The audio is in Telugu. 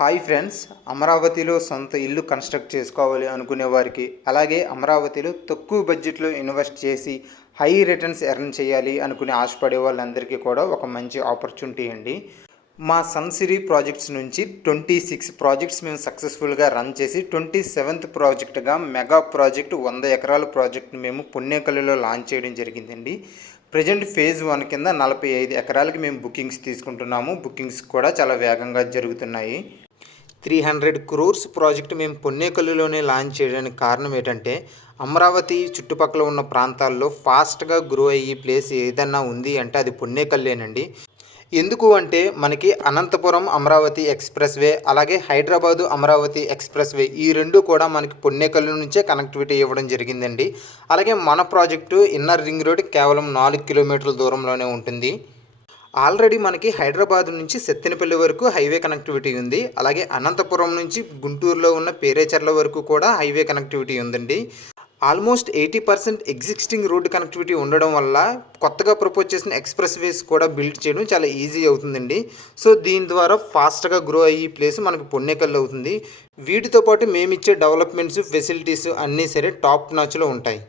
హాయ్ ఫ్రెండ్స్, అమరావతిలో సొంత ఇల్లు కన్స్ట్రక్ట్ చేసుకోవాలి అనుకునే వారికి, అలాగే అమరావతిలో తక్కువ బడ్జెట్లో ఇన్వెస్ట్ చేసి హై రిటర్న్స్ ఎర్న్ చేయాలి అనుకునే ఆశపడే వాళ్ళందరికీ కూడా ఒక మంచి ఆపర్చునిటీ అండి. మా సన్సిరీ ప్రాజెక్ట్స్ నుంచి 26 ప్రాజెక్ట్స్ మేము సక్సెస్ఫుల్గా రన్ చేసి 27th ప్రాజెక్ట్గా మెగా ప్రాజెక్ట్ 100 ఎకరాల ప్రాజెక్ట్ని మేము పుణ్యకల్లులో లాంచ్ చేయడం జరిగిందండి. ప్రజెంట్ ఫేజ్ 1 కింద 45 ఎకరాలకి మేము బుకింగ్స్ తీసుకుంటున్నాము. బుకింగ్స్ కూడా చాలా వేగంగా జరుగుతున్నాయి. 300 crores ప్రాజెక్ట్ మేము పొన్నేకల్లులోనే లాంచ్ చేయడానికి కారణం ఏంటంటే, అమరావతి చుట్టుపక్కల ఉన్న ప్రాంతాల్లో ఫాస్ట్గా గ్రో అయ్యే ప్లేస్ ఏదన్నా ఉంది అంటే అది పొన్నేకల్లేనండి. ఎందుకు అంటే మనకి అనంతపురం అమరావతి ఎక్స్ప్రెస్ వే, అలాగే హైదరాబాదు అమరావతి ఎక్స్ప్రెస్ వే, ఈ రెండు కూడా మనకి పొన్నేకల్లు నుంచే కనెక్టివిటీ ఇవ్వడం జరిగిందండి. అలాగే మన ప్రాజెక్టు ఇన్నర్ రింగ్ రోడ్ కేవలం 4 కిలోమీటర్ల దూరంలోనే ఉంటుంది. ఆల్రెడీ మనకి హైదరాబాద్ నుంచి సత్తెనపల్లి వరకు హైవే కనెక్టివిటీ ఉంది. అలాగే అనంతపురం నుంచి గుంటూరులో ఉన్న పేరేచర్ల వరకు కూడా హైవే కనెక్టివిటీ ఉందండి. ఆల్మోస్ట్ 80% ఎగ్జిస్టింగ్ రోడ్డు కనెక్టివిటీ ఉండడం వల్ల కొత్తగా ప్రపోజ్ చేసిన ఎక్స్ప్రెస్ వేస్ కూడా బిల్డ్ చేయడం చాలా ఈజీ అవుతుందండి. సో దీని ద్వారా ఫాస్ట్గా గ్రో అయ్యే ప్లేస్ మనకు పొన్నేకల్లు అవుతుంది. వీటితో పాటు మేమిచ్చే డెవలప్మెంట్స్, ఫెసిలిటీస్ అన్నీ సరే టాప్ నాచ్లో ఉంటాయి.